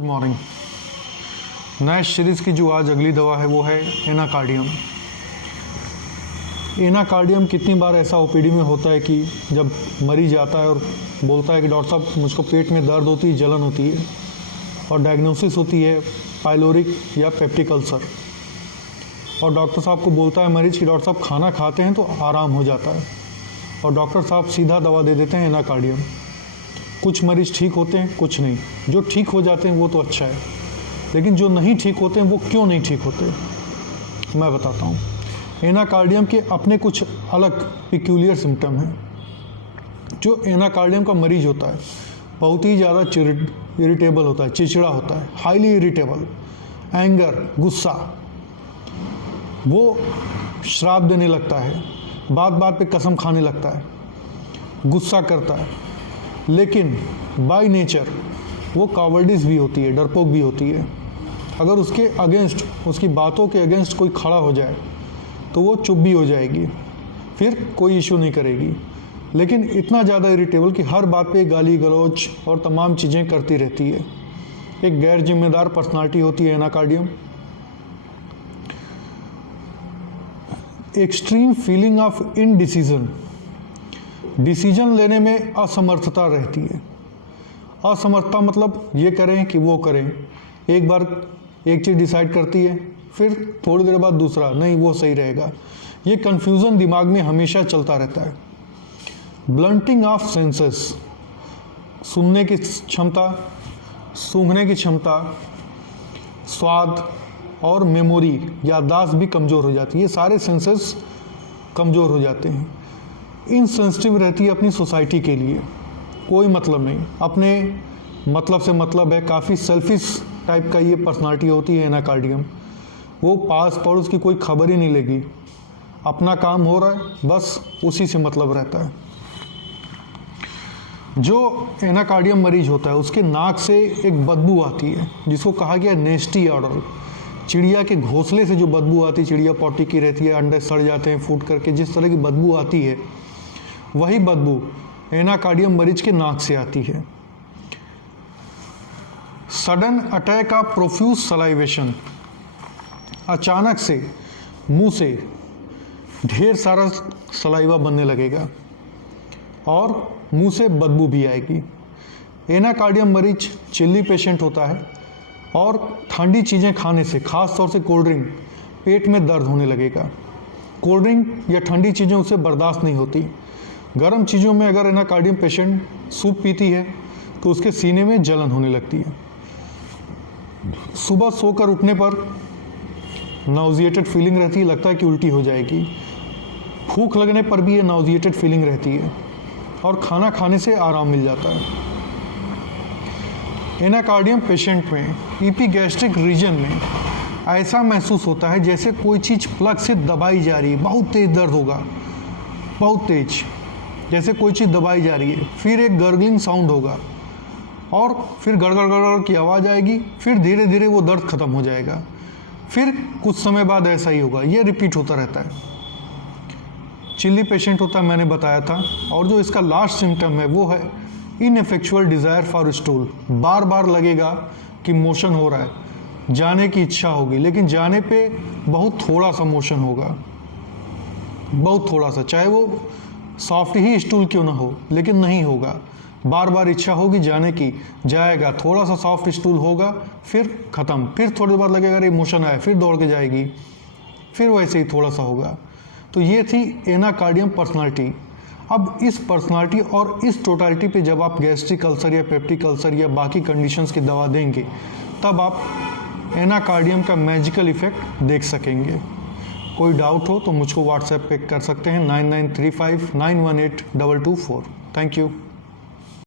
Good morning. Next series की जो आज अगली दवा है वो है एनाकार्डियम। एनाकार्डियम कितनी बार ऐसा ओपीडी में होता है कि जब मरीज आता है और बोलता है कि डॉक्टर साहब मुझको पेट में दर्द होती है, जलन होती है, और डायग्नोसिस होती है पाइलोरिक या पेप्टिक अल्सर, और डॉक्टर साहब को बोलता है मरीज कि डॉक्टर साहब खाना खाते हैं तो आराम हो जाता है, और डॉक्टर साहब सीधा दवा दे देते हैं एनाकार्डियम। कुछ मरीज ठीक होते हैं, कुछ नहीं। जो ठीक हो जाते हैं वो तो अच्छा है, लेकिन जो नहीं ठीक होते हैं वो क्यों नहीं ठीक होते, मैं बताता हूँ। एनाकार्डियम के अपने कुछ अलग पिक्यूलियर सिम्टम हैं। जो एनाकार्डियम का मरीज होता है बहुत ही ज़्यादा इरिटेबल होता है, चिड़चिड़ा होता है, हाईली इरिटेबल, एंगर, गुस्सा, वो श्राप देने लगता है, बात बात पे कसम खाने लगता है, गुस्सा करता है, लेकिन बाय नेचर वो कावर्डिस भी होती है, डरपोक भी होती है। अगर उसके अगेंस्ट, उसकी बातों के अगेंस्ट कोई खड़ा हो जाए तो वो चुप भी हो जाएगी, फिर कोई इशू नहीं करेगी। लेकिन इतना ज़्यादा इरिटेबल कि हर बात पे गाली गलौज और तमाम चीज़ें करती रहती है। एक गैर जिम्मेदार पर्सनालिटी होती है Anacardium. Extreme feeling of indecision, decision लेने में असमर्थता रहती है। असमर्थता मतलब ये करें कि वो करें, एक बार एक चीज़ डिसाइड करती है, फिर थोड़ी देर बाद दूसरा, नहीं वो सही रहेगा। ये कन्फ्यूज़न दिमाग में हमेशा चलता रहता है। ब्लंटिंग ऑफ सेंसेस, सुनने की क्षमता, सूंघने की क्षमता, स्वाद और मेमोरी, याददाश्त भी कमज़ोर हो जाती है। ये सारे सेंसेस कमज़ोर हो जाते हैं। इनसेंसिटिव रहती है अपनी सोसाइटी के लिए, कोई मतलब नहीं, अपने मतलब से मतलब है। काफ़ी सेल्फिश टाइप का ये पर्सनालिटी होती है एनाकार्डियम। वो पास पड़ोस की कोई खबर ही नहीं लेगी, अपना काम हो रहा है बस उसी से मतलब रहता है। जो एनाकार्डियम मरीज होता है उसके नाक से एक बदबू आती है जिसको कहा गया नेस्टी ऑर्डर। चिड़िया के घोंसले से जो बदबू आती है, चिड़िया पॉटी की रहती है, अंडे सड़ जाते हैं फूट करके, जिस तरह की बदबू आती है वही बदबू एनाकार्डियम मरीज के नाक से आती है। Sudden attack of profuse salivation, अचानक से मुंह से ढेर सारा सलाइवा बनने लगेगा और मुंह से बदबू भी आएगी। एनाकार्डियम मरीज चिल्ली पेशेंट होता है और ठंडी चीज़ें खाने से, खास तौर से कोल्ड ड्रिंक, पेट में दर्द होने लगेगा। कोल्ड ड्रिंक या ठंडी चीज़ें उसे बर्दाश्त नहीं होती। गर्म चीज़ों में अगर एनाकार्डियम पेशेंट सूप पीती है तो उसके सीने में जलन होने लगती है। सुबह सोकर उठने पर नाउजिएटेड फीलिंग रहती है, लगता है कि उल्टी हो जाएगी। भूख लगने पर भी ये नाउजिएटेड फीलिंग रहती है और खाना खाने से आराम मिल जाता है। एनाकार्डियम पेशेंट में ईपीगैस्ट्रिक रीजन में ऐसा महसूस होता है जैसे कोई चीज़ प्लग से दबाई जा रही है। बहुत तेज़ दर्द होगा, बहुत तेज, जैसे कोई चीज़ दबाई जा रही है। फिर एक गर्गलिंग साउंड होगा और फिर गड़गड़ गड़गड़ की आवाज़ आएगी, फिर धीरे धीरे वो दर्द ख़त्म हो जाएगा। फिर कुछ समय बाद ऐसा ही होगा, ये रिपीट होता रहता है। चिल्ली पेशेंट होता है, मैंने बताया था। और जो इसका लास्ट सिम्टम है वो है इनएफेक्चुअल डिज़ायर फॉर स्टूल। बार बार लगेगा कि मोशन हो रहा है, जाने की इच्छा होगी, लेकिन जाने पे बहुत थोड़ा सा मोशन होगा, बहुत थोड़ा सा, चाहे वो सॉफ्ट ही स्टूल क्यों ना हो, लेकिन नहीं होगा। बार बार इच्छा होगी जाने की, जाएगा, थोड़ा सा सॉफ्ट स्टूल होगा, फिर ख़त्म, फिर थोड़ी देर बाद लगेगा अरे इमोशन आया, फिर दौड़ के जाएगी, फिर वैसे ही थोड़ा सा होगा। तो ये थी एनाकार्डियम पर्सनालिटी। अब इस पर्सनालिटी और इस टोटालिटी पे जब आप गैस्ट्रिक अल्सर या पेप्टिक अल्सर या बाकी कंडीशंस की दवा देंगे तब आप एनाकार्डियम का मैजिकल इफेक्ट देख सकेंगे। कोई डाउट हो तो मुझको व्हाट्सएप पे कर सकते हैं 9935918224। Thank you.